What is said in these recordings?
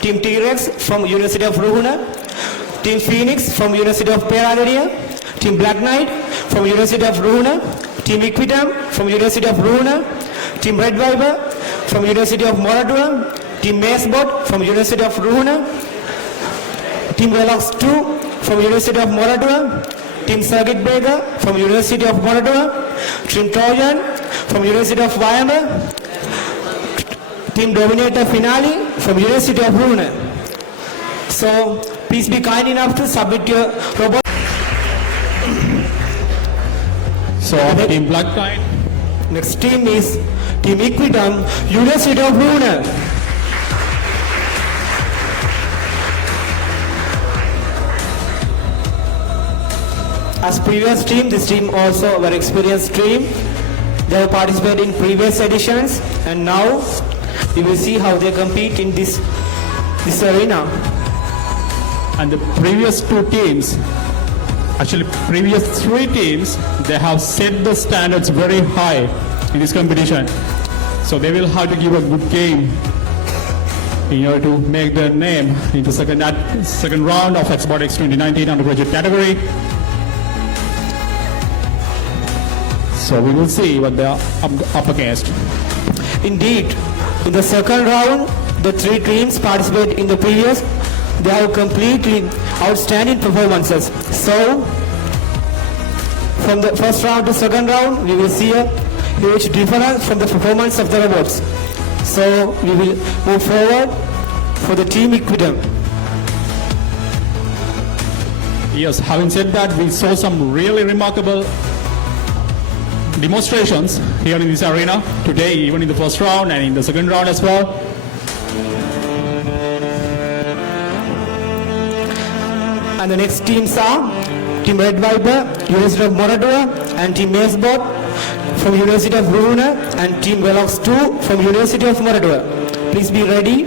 Team T-Rex from University of Ruhuna, Team Phoenix from University of Peradeniya, Team Black Knight from University of Ruhuna, Team Equitem from University of Ruhuna, Team Red Viper from University of Moratua, Team Xbotix from University of Ruhuna, Team Velox 2 from University of Moratua, Team Circuit Breaker from University of Moratua, Team Trojan from University of Wyoming, Team Dominator Finale from University of Ruhuna. So please be kind enough to submit your robot. So Team Black Knight. Next team is Team Equitem, University of Ruhuna. As previous team, this team also a very experienced team. They have participated in previous editions, and now we will see how they compete in this arena. And the previous two teams, actually previous three teams, they have set the standards very high in this competition. So they will have to give a good game in order to make their name in the second round of Xbotix 2019 undergraduate category. So we will see what they are up against. Indeed, in the second round, the three teams participated in the previous. They have completely outstanding performances. So, from the first round to second round, we will see a huge difference from the performance of the robots. So, we will move forward for the team Equitem. Yes, having said that, we saw some really remarkable demonstrations here in this arena today, even in the first round and in the second round as well. And the next teams are Team Red Viper, University of Moratua, and Team Xbotix from University of Ruhuna, and Team Velox 2 from University of Moratua. Please be ready.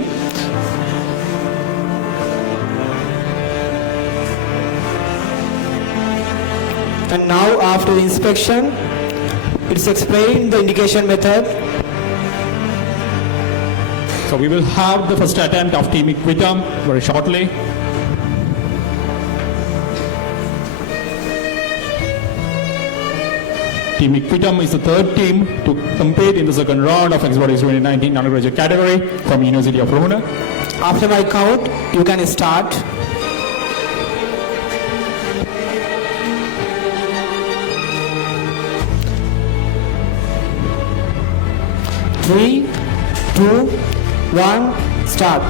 And now, after the inspection, it's explained the indication method. So we will have the first attempt of Team Equitem very shortly. Team Equitem is the third team to compete in the second round of Xbotix 2019 undergraduate category from University of Ruhuna. After my count, you can start. Three, two, one, start.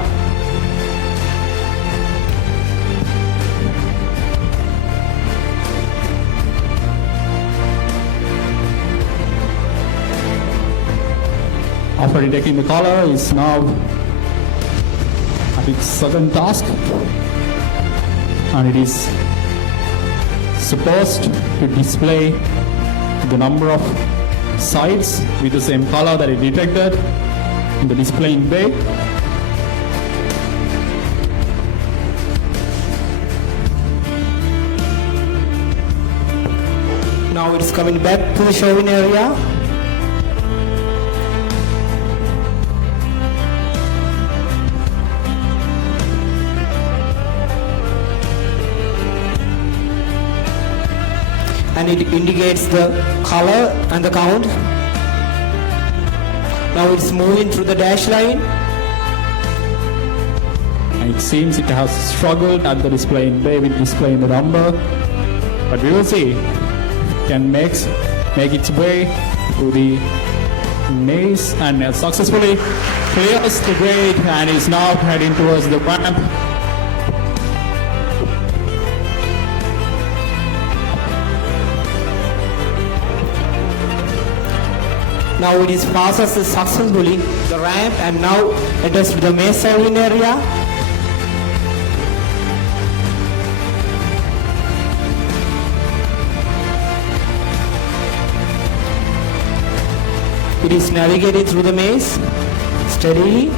After detecting the color, is now at its second task, and it is supposed to display the number of sides with the same color that it detected in the displaying bay. Now it's coming back to the showing area. And it indicates the color and the count. Now it's moving through the dash line. And it seems it has struggled at the displaying bay with displaying the number. But we will see. It can make its way to the maze and successfully clears the grade and is now heading towards the ramp. Now it is passes successfully the ramp and now enters to the maze serving area. It is navigating through the maze steadily.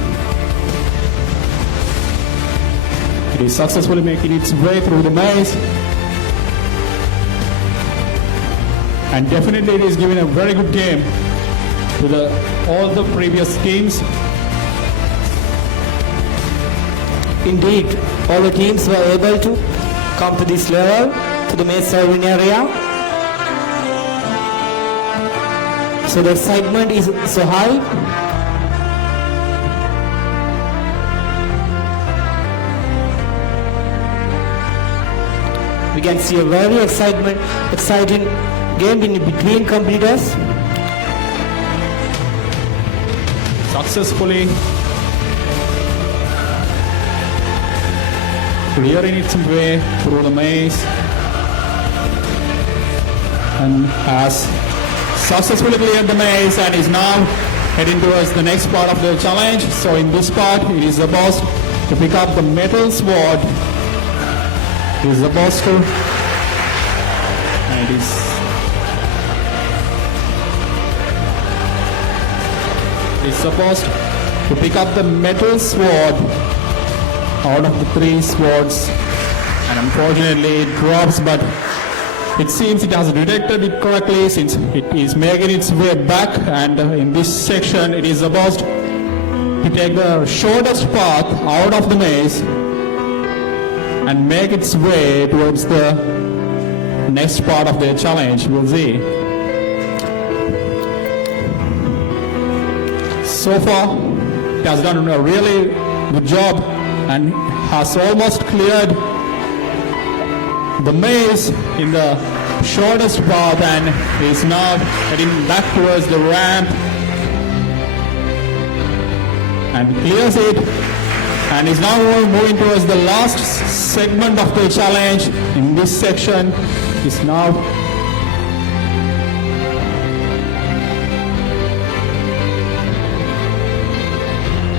It is successfully making its way through the maze. And definitely it is giving a very good game to all the previous teams. Indeed, all the teams were able to come to this level, to the main serving area. So the excitement is so high. We can see a very exciting game in between competitors. Successfully clearing its way through the maze and has successfully cleared the maze and is now heading towards the next part of the challenge. So in this part it is supposed to pick up the metal sword. It is supposed to, and it is supposed to pick up the metal sword out of the 3 swords, and unfortunately it drops, but it seems it has detected it correctly since it is making its way back, and in this section it is supposed to take the shortest path out of the maze and make its way towards the next part of the challenge. We'll see. So far, it has done a really good job and has almost cleared the maze in the shortest path and is now heading back towards the ramp and clears it and is now moving towards the last segment of the challenge. In this section is now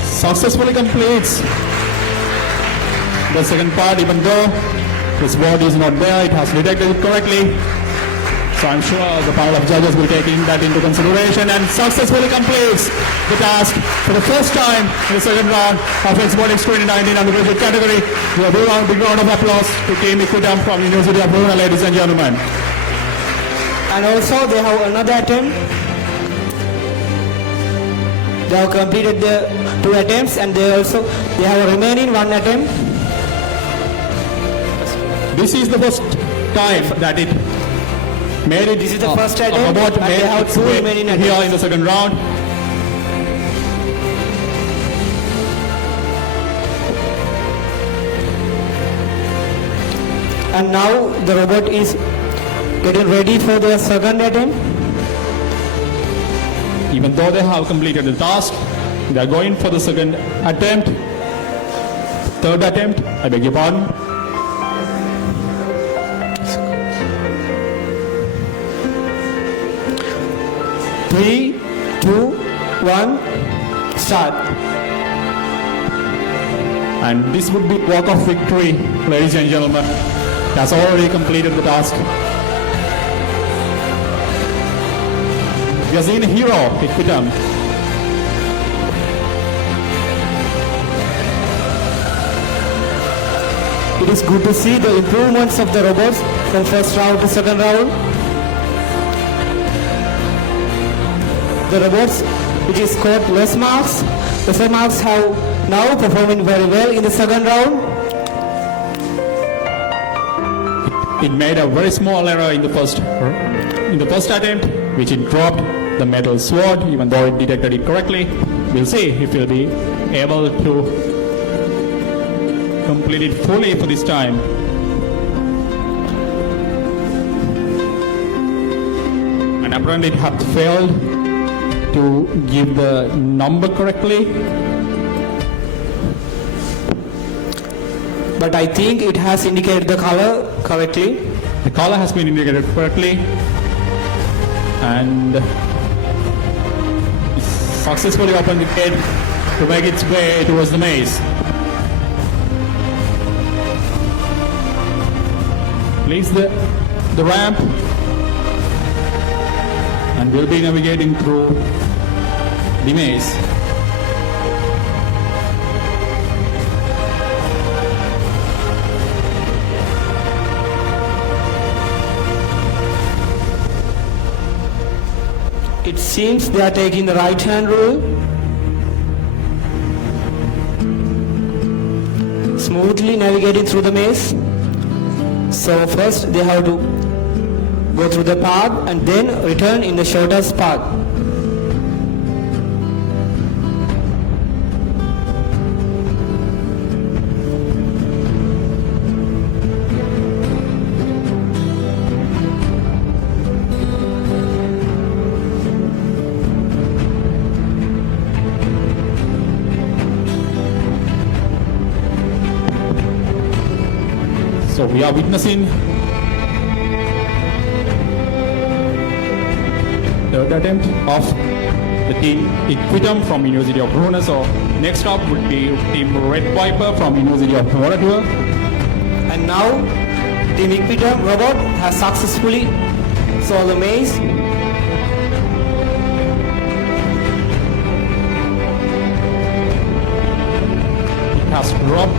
successfully completes the second part, even though this word is not there, it has detected it correctly. So I'm sure the panel of judges will take that into consideration and successfully completes the task for the first time in the second round of Xbotix 2019 undergraduate category. We have a big round of applause to Team Equitem from University of Ruhuna, ladies and gentlemen. And also they have another attempt. They have completed the 2 attempts and they have a remaining 1 attempt. This is the first time that it made it. This is the first attempt about and they have 2 remaining attempts. Here in the second round. And now the robot is getting ready for the second attempt. Even though they have completed the task, they are going for the second attempt. Third attempt, I beg your pardon. Three, 2, 1, start. And this would be walk of victory, ladies and gentlemen. Has already completed the task. We have seen a hero, Equitem. It is good to see the improvements of the robots from first round to second round. The robots which is scored less marks, the marks have now performing very well in the second round. It made a very small error in the first attempt, which it dropped the metal sword, even though it detected it correctly. We'll see if it will be able to complete it fully for this time. And apparently it had failed to give the number correctly. But I think it has indicated the color correctly. The color has been indicated correctly and successfully opened the gate to make its way towards the maze. Leaves the ramp and will be navigating through the maze. It seems they are taking the right hand rule. smoothly navigating through the maze. So first they have to go through the path and then return in the shortest path. So we are witnessing third attempt of the team Equitem from University of Ruhuna. So next up would be team Red Viper from University of Robotic. And now team Equitem robot has successfully solved the maze. It has dropped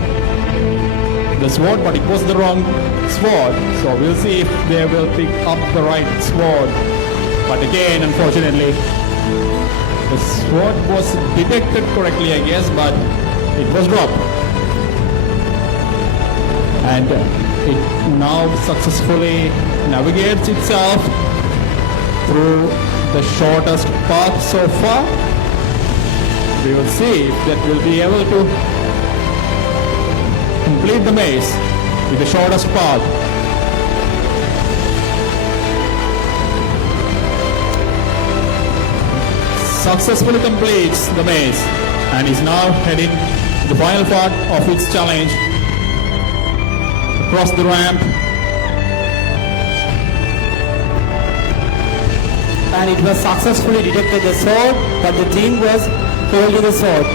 the sword, but it was the wrong sword. So we'll see if they will pick up the right sword. But again, unfortunately, the sword was detected correctly, I guess, but it was dropped. And it now successfully navigates itself through the shortest path so far. We will see if that will be able to complete the maze with the shortest path. Successfully completes the maze and is now heading to the final part of its challenge. Across the ramp. And it was successfully detected the sword, but the team was holding the sword.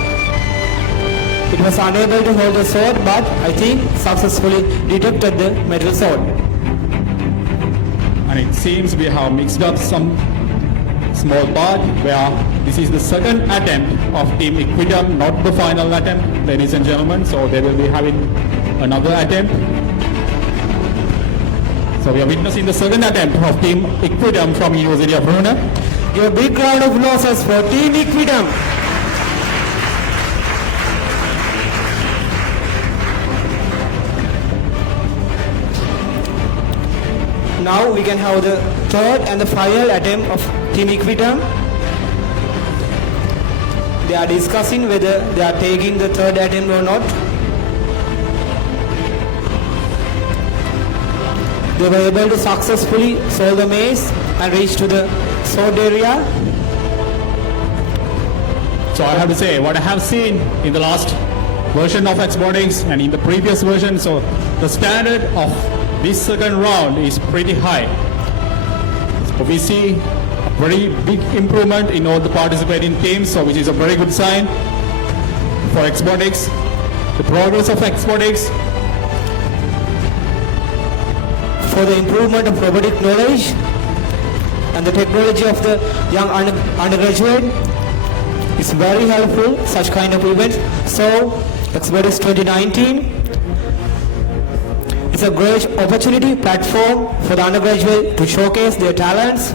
It was unable to hold the sword, but I think successfully detected the metal sword. And it seems we have mixed up some small part where this is the second attempt of Team Equitem, not the final attempt, ladies and gentlemen. So they will be having another attempt. So we are witnessing the second attempt of Team Equitem from University of Ruhuna. Your big round of applause for Team Equitem. Now we can have the third and the final attempt of Team Equitem. They are discussing whether they are taking the third attempt or not. They were able to successfully solve the maze and reach to the sword area. So I have to say, what I have seen in the last version of Xbotix and in the previous version, so the standard of this second round is pretty high. So we see a very big improvement in all the participating teams, so which is a very good sign for Xbotix. The progress of Xbotix for the improvement of robotic knowledge and the technology of the young undergraduate is very helpful, such kind of events. So Xbotix 2019 is a great opportunity platform for the undergraduate to showcase their talents.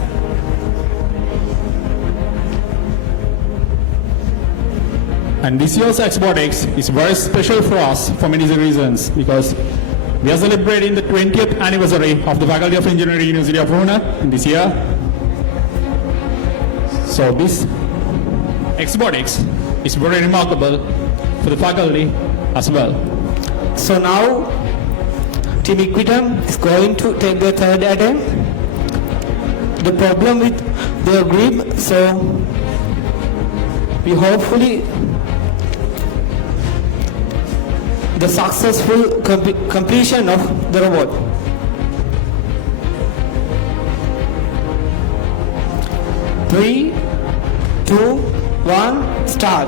And this year's Xbotix is very special for us for many reasons, because we are celebrating the 20th anniversary of the Faculty of Engineering, University of Ruhuna in this year. So this Xbotix is very remarkable for the faculty as well. So now Team Equitem is going to take their third attempt. The problem with their grip, so we hopefully the successful completion of the robot. Three, two, one, start.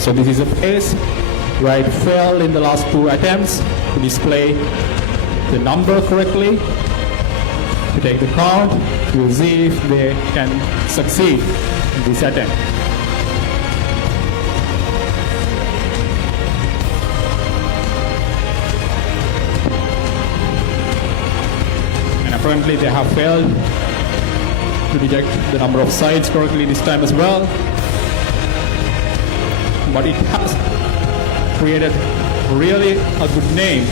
So this is a phase where it failed in the last 2 attempts to display the number correctly, to take the count. We'll see if they can succeed in this attempt. And apparently they have failed to detect the number of sides correctly this time as well. But it has created really a good name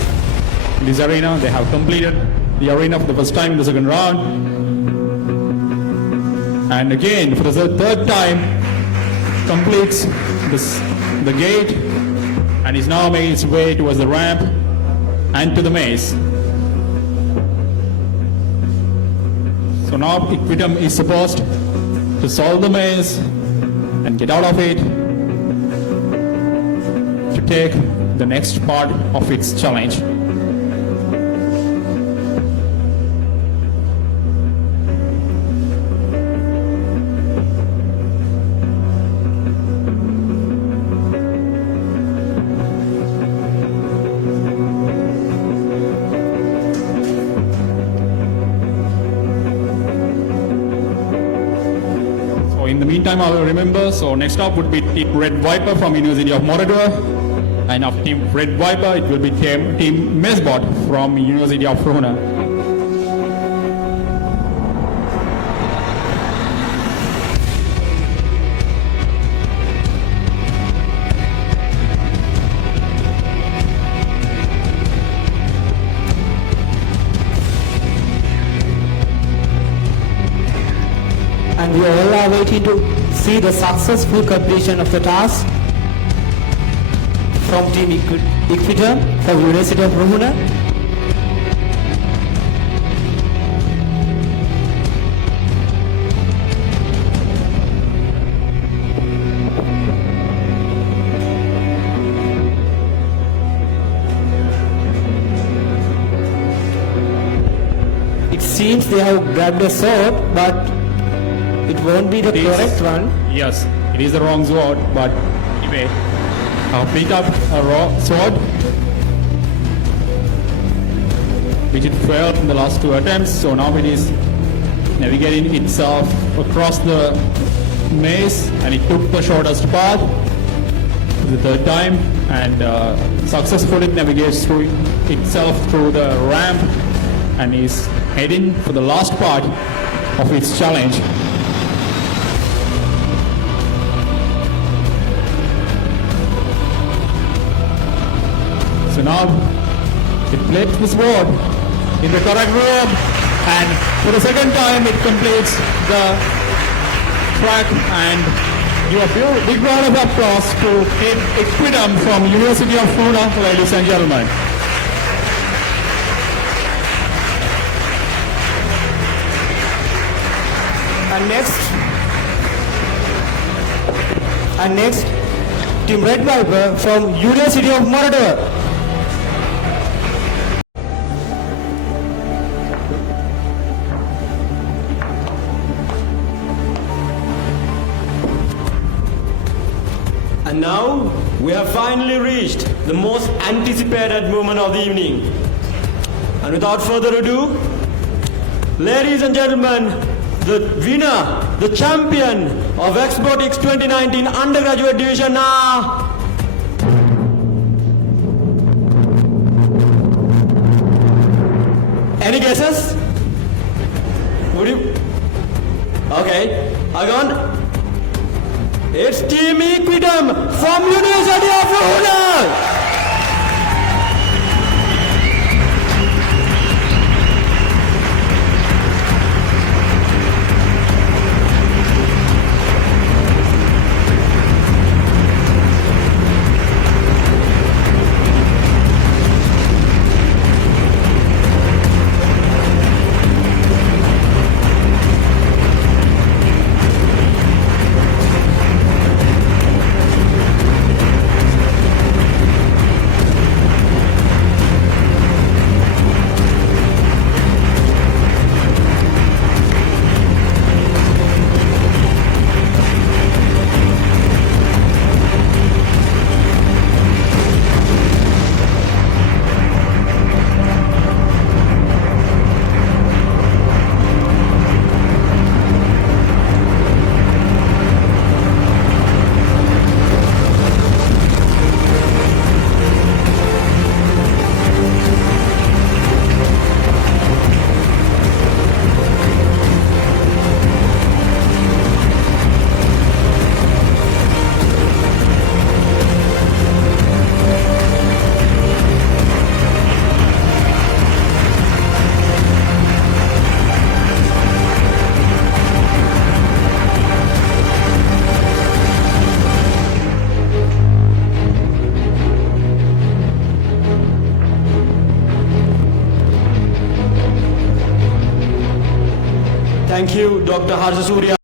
in this arena. They have completed the arena for the first time in the second round. And again, for the third time, completes the gate and is now making its way towards the ramp and to the maze. So now Equitem is supposed to solve the maze and get out of it to take the next part of its challenge. In the meantime, I will remember. So next up would be Team Red Viper from University of Morador, and after Team Red Viper, it will be Team Xbot from University of Ruhuna. And we all are waiting to see the successful completion of the task from Team Equitem from University of Ruhuna. It seems they have grabbed a sword, but it won't be the correct one. Yes, it is the wrong sword, but anyway, picked up a raw sword, which it failed in the last 2 attempts. So now it is navigating itself across the maze, and it took the shortest path the third time, and successfully navigates through itself through the ramp, and is heading for the last part of its challenge. So now it placed the sword in the correct room, and for the second time it completes the track. And give a big round of applause to Team Equitem from University of Ruhuna, ladies and gentlemen. And next, Team Red Viper from University of Morador. And now we have finally reached the most anticipated moment of the evening. And without further ado, ladies and gentlemen, the winner, the champion of Xbotix 2019 undergraduate division now. Any guesses? Would you? Okay, Agon. It's Team Equitem from University of Ruhuna. Thank you, Dr. Harsha Surya.